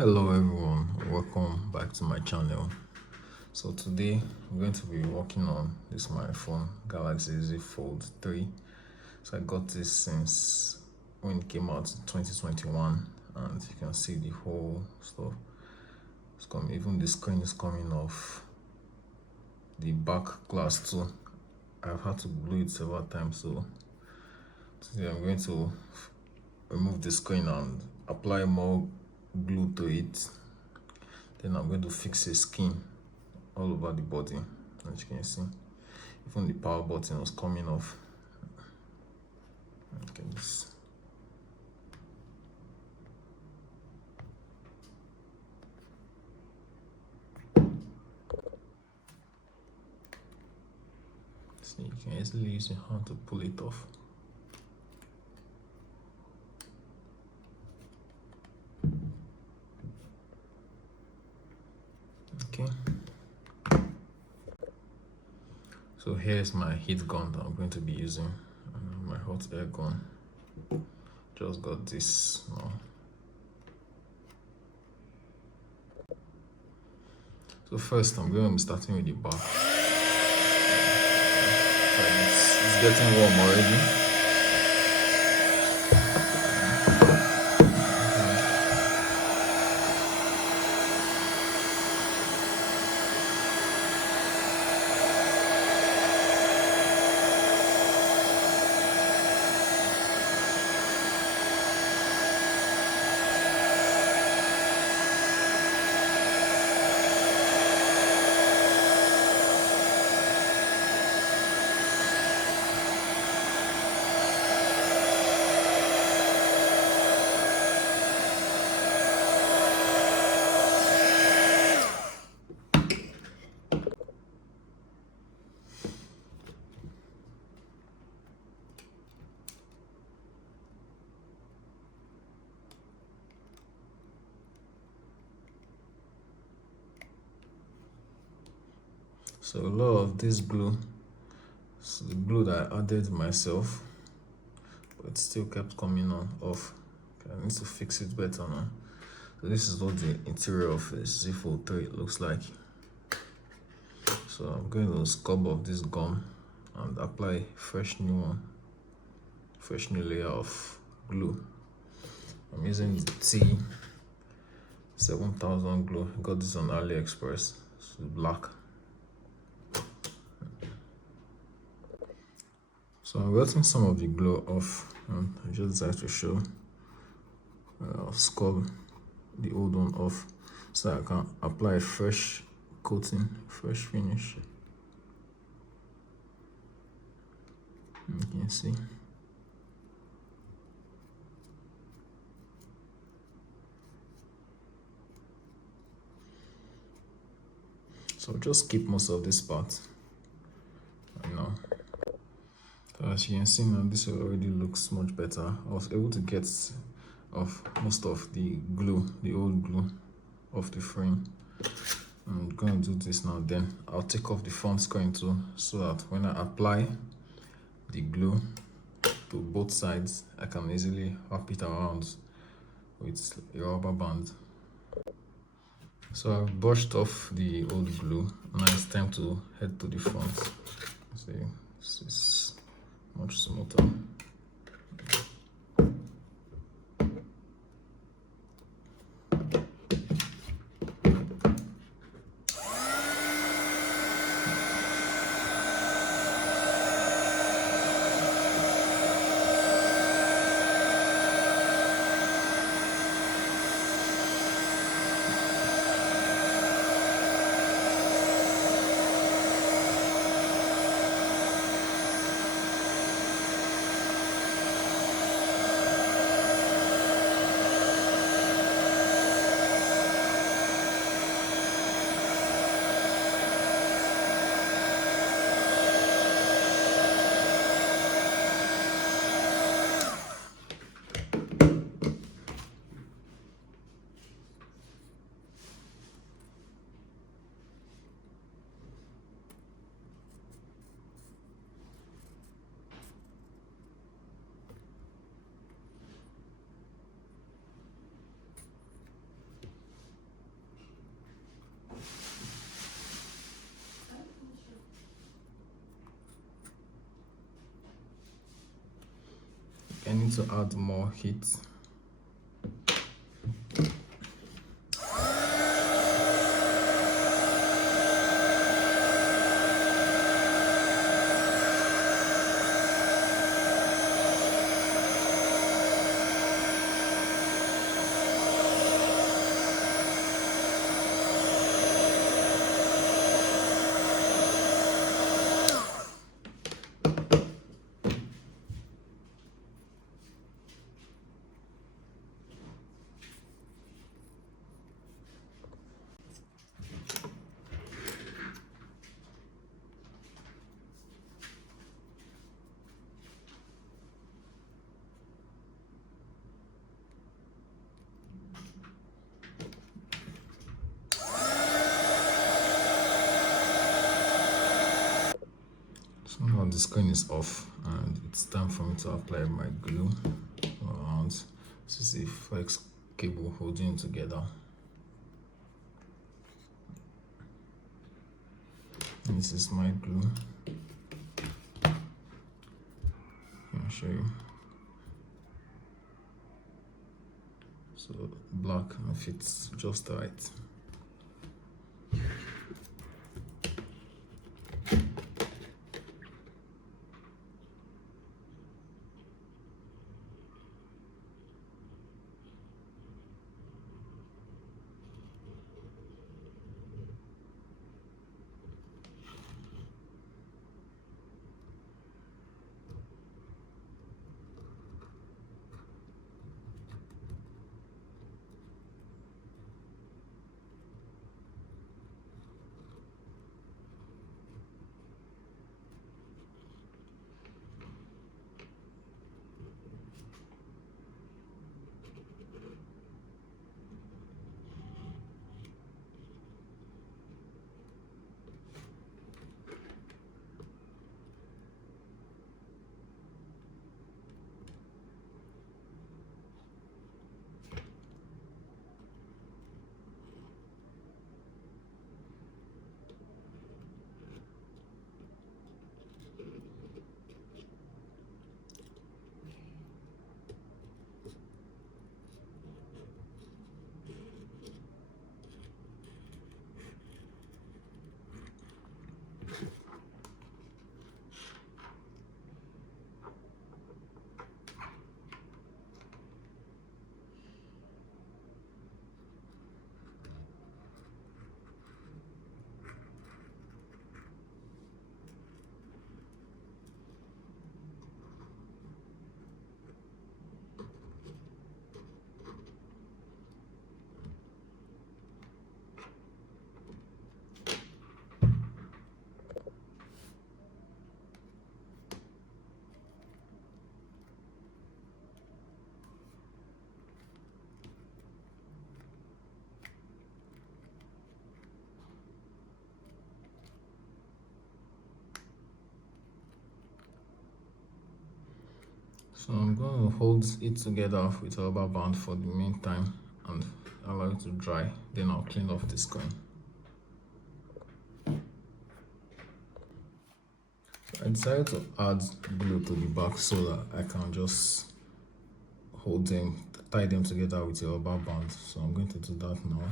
Hello everyone, welcome back to my channel. So today I'm going to be working on this my phone Galaxy Z Fold 3. So I got this since when it came out in 2021, and you can see the whole stuff. It's coming, even the screen is coming off. The back glass too. I've had to glue it several times, so today I'm going to remove the screen and apply more glue to it. Then I'm going to fix the skin all over the body. As you can see, even the power button was coming off. Okay, this. See, you can easily use your hand to pull it off. Okay. So here's my heat gun that I'm going to be using. My hot air gun. Just got this now. So first I'm going to be starting with the bar. It's getting warm already. So a lot of this glue, so the glue that I added myself, but it still kept coming on off. Okay, I need to fix it better now. So this is what the interior of the Z Fold 3 looks like. So I'm going to scrub off this gum and apply fresh new layer of glue. I'm using the T7000 glue. I got this on AliExpress. It's black. So I'm getting some of the glue off, and I just decided to show. I'll scrub the old one off so I can apply a fresh coating, fresh finish. You can see. So just keep most of this part. And now, so as you can see now, this already looks much better. I was able to get off most of the glue, the old glue, off the frame. I'm going to do this now. Then I'll take off the front screen too, so that when I apply the glue to both sides, I can easily wrap it around with a rubber band. So I've brushed off the old glue. Now it's time to head to the front. See, this is much smoother. need to add more heat. So now the screen is off and it's time for me to apply my glue around. This is a flex cable holding it together. And this is my glue. I'll show you. So black and fits just right. So I'm going to hold it together with a rubber band for the meantime and allow it to dry. Then I'll clean off the screen. I decided to add glue to the back so that I can just tie them together with a rubber band. So I'm going to do that now.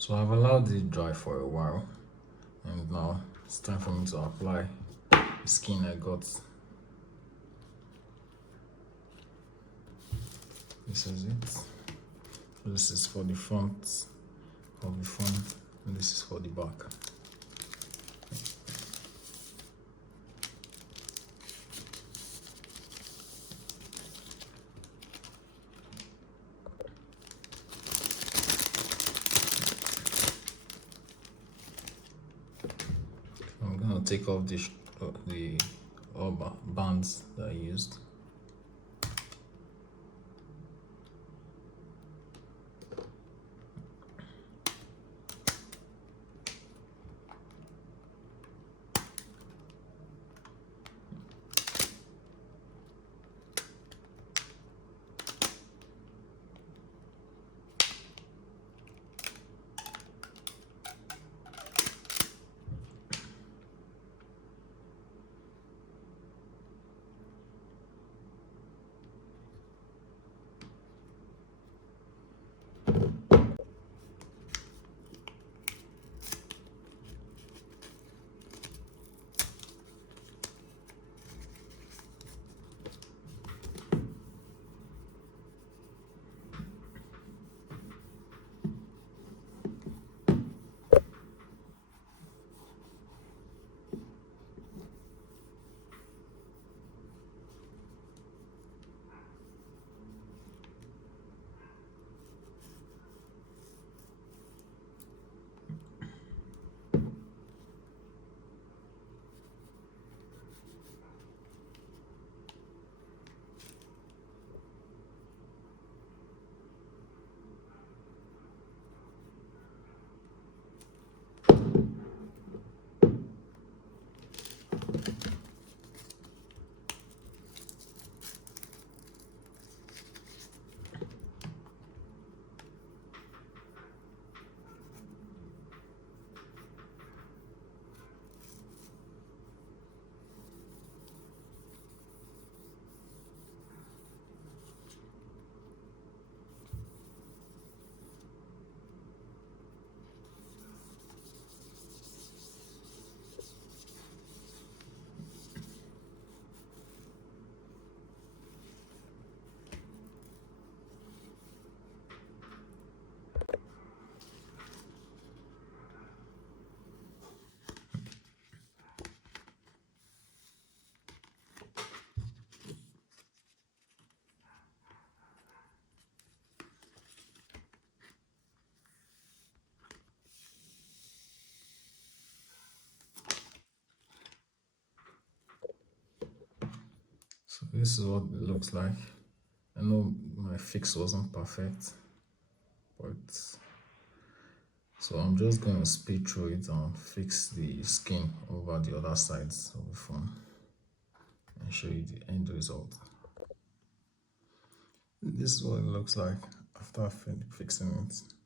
So I've allowed it dry for a while, and now it's time for me to apply the skin I got. This is it. This is for the front of the phone, and this is for the back. I'm gonna take off the rubber bands that I used. So this is what it looks like. I know my fix wasn't perfect, but so I'm just going to speed through it and fix the skin over the other sides of the phone and show you the end result. This is what it looks like after fixing it.